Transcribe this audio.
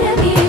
para mí.